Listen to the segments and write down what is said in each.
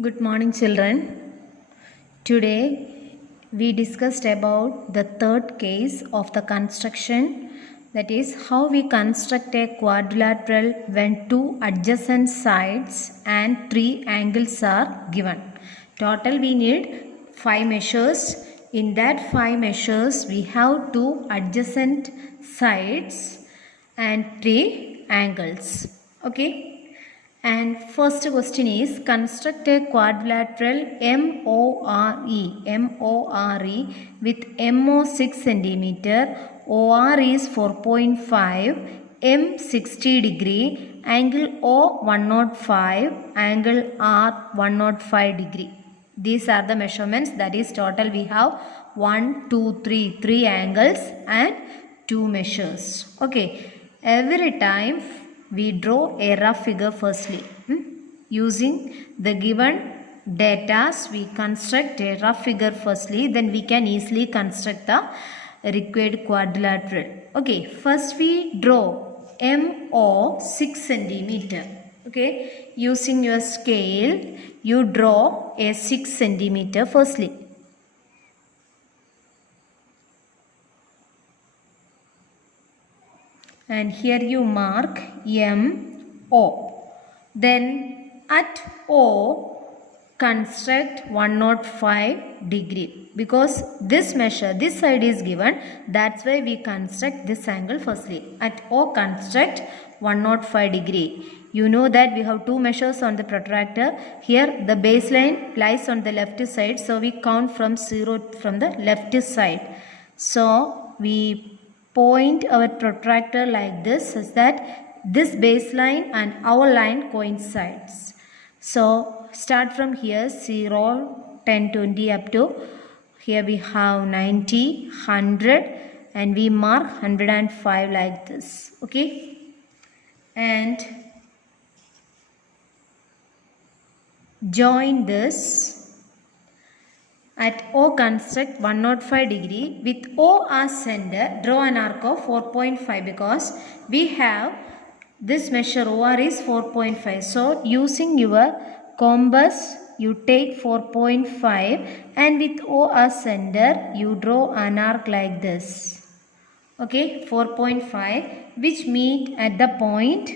Good morning, children. Today we discussed about the third case of the construction, that is how we construct a quadrilateral when two adjacent sides and three angles are given. Total we need 5 measures. In that 5 measures we have two adjacent sides and 3 angles. Okay. And first question is construct a quadrilateral MORE with MO 6 cm, OR is 4.5, M 60 degree, angle O 105, angle R 105 degree. These are the measurements, that is total we have 1, 2, 3, 3 angles and 2 measures. Okay, every time we draw a rough figure firstly. Using the given data, we construct a rough figure firstly, then we can easily construct the required quadrilateral. Okay, first we draw MO 6 centimeter. Okay, using your scale, you draw a 6 centimeter firstly. And here you mark MO. Then at O, construct 105 degree. Because this measure, this side is given, that's why we construct this angle firstly. At O, construct 105 degree. You know that we have two measures on the protractor. Here the baseline lies on the left side, so we count from 0 from the left side. So we point our protractor like this, is that this baseline and our line coincides. So start from here 0, 10, 20 up to here we have 90, 100 and we mark 105 like this. Okay, and join this. At O, construct 105 degree with O as center. Draw an arc of 4.5 because we have this measure OR is 4.5. So using your compass, you take 4.5 and with O as center, you draw an arc like this. Okay, 4.5 which meet at the point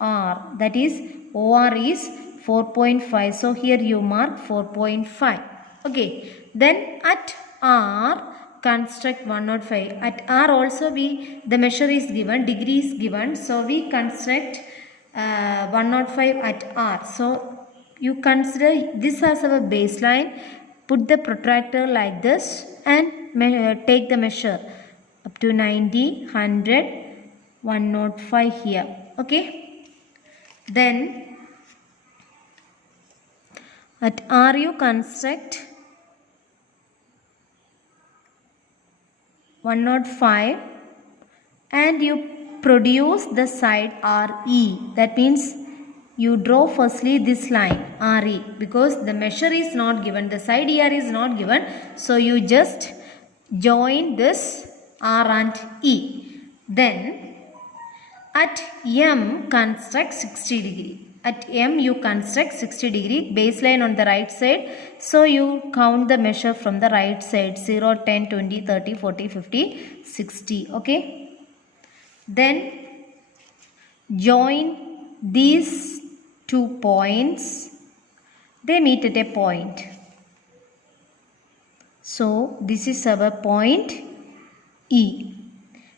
R, that is OR is 4.5. So here you mark 4.5. Okay, then at R, construct 105. At R also the measure is given, degree is given. So we construct 105 at R. So you consider this as our baseline. Put the protractor like this and take the measure up to 90, 100, 105 here. Okay. Then at R you construct 105 and you produce the side RE. That means you draw firstly this line RE because the measure is not given, the side here is not given. So you just join this R and E. Then at M construct 60 degree. At M you construct 60 degree, baseline on the right side. So you count the measure from the right side 0, 10, 20, 30, 40, 50, 60. Okay. Then join these 2 points. They meet at a point. So this is our point E.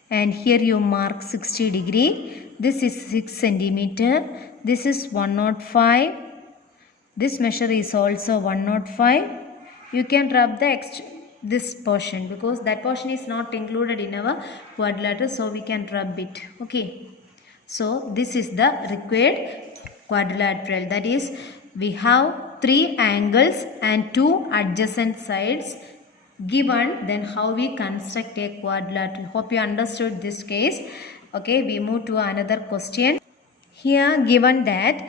And here you mark 60 degree. This is 6 centimeter. This is 105. This measure is also 105. You can rub this portion because that portion is not included in our quadrilateral. So we can rub it. Okay. So this is the required quadrilateral. That is we have 3 angles and 2 adjacent sides given. Then how we construct a quadrilateral. Hope you understood this case. Okay, we move to another question. Here given that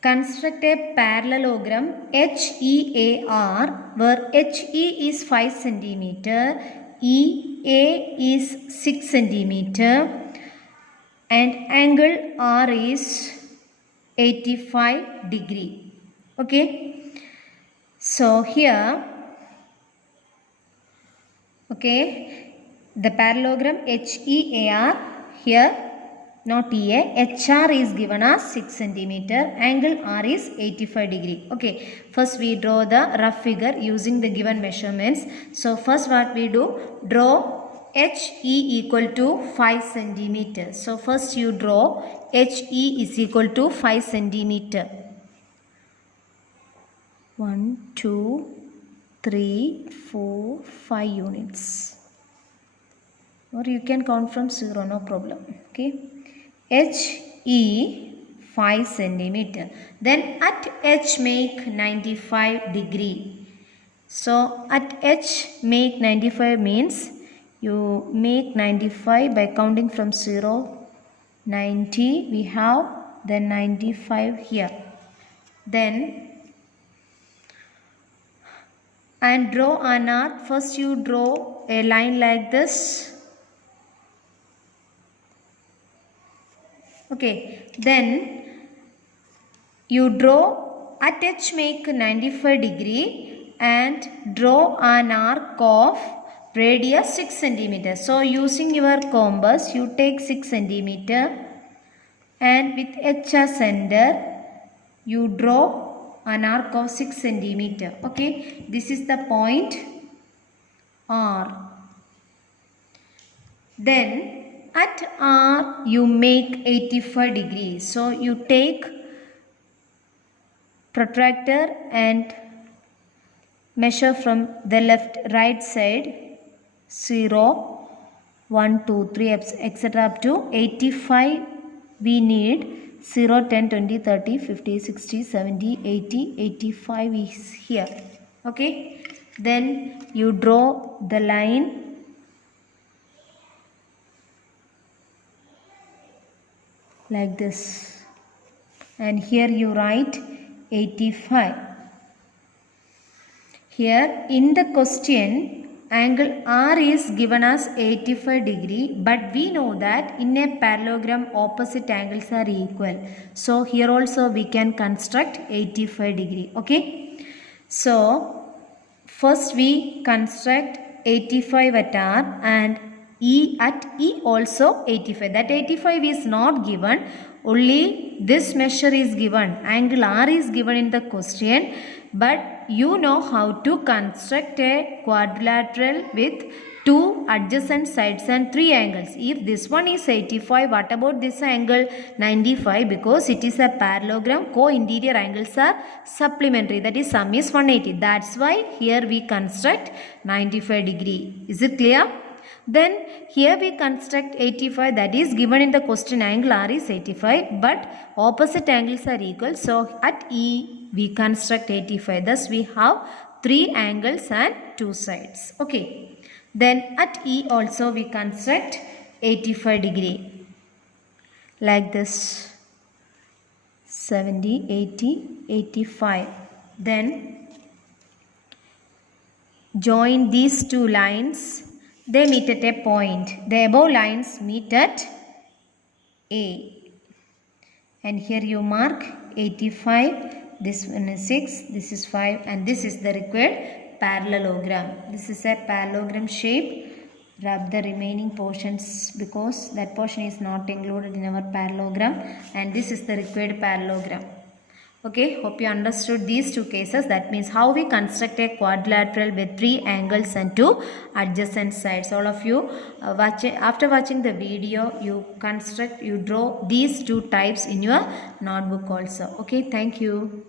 construct a parallelogram HEAR where HE is 5 centimeter, EA is 6 centimeter and angle R is 85 degree. Okay. So here, okay, the parallelogram HEAR, here not EA, HR is given as 6 centimeter, angle R is 85 degree. Okay, first we draw the rough figure using the given measurements. So first what we do, draw HE equal to 5 centimeter. So first you draw HE is equal to 5 centimeter. 1, 2, 3, 4, 5 units. Or you can count from 0, no problem. Okay. HE 5 centimeter. Then at H make 95 degree. So at H make 95 means you make 95 by counting from 0, 90 we have, then 95 here. Then and draw an arc. First you draw a line like this. Okay, then you draw at H make 95 degree and draw an arc of radius 6 centimeter. So using your compass you take 6 centimeter and with H as center you draw an arc of 6 centimeter. Okay, this is the point R. Then at R you make 85 degrees. So you take protractor and measure from the left right side 0, 1, 2, 3 etc. up to 85 we need 0, 10, 20, 30, 50, 60, 70, 80, 85 is here. Okay. Then you draw the line like this. And here you write 85. Here in the question angle R is given as 85 degree, but we know that in a parallelogram opposite angles are equal. So here also we can construct 85 degree. Okay. So first we construct 85 at R and at E also 85. That 85 is not given. Only this measure is given. Angle R is given in the question. But you know how to construct a quadrilateral with 2 adjacent sides and 3 angles. If this one is 85, what about this angle 95? Because it is a parallelogram, co-interior angles are supplementary. That is sum is 180. That's why here we construct 95 degree. Is it clear? Then here we construct 85, that is given in the question angle R is 85 but opposite angles are equal. So at E we construct 85. Thus we have 3 angles and 2 sides. Okay. Then at E also we construct 85 degree like this, 70, 80, 85. Then join these 2 lines. They meet at a point. The above lines meet at A. And here you mark 85. This one is 6. This is 5. And this is the required parallelogram. This is a parallelogram shape. Rub the remaining portions because that portion is not included in our parallelogram. And this is the required parallelogram. Okay, hope you understood these 2 cases. That means how we construct a quadrilateral with 3 angles and 2 adjacent sides. All of you after watching the video, you draw these 2 types in your notebook also. Okay, thank you.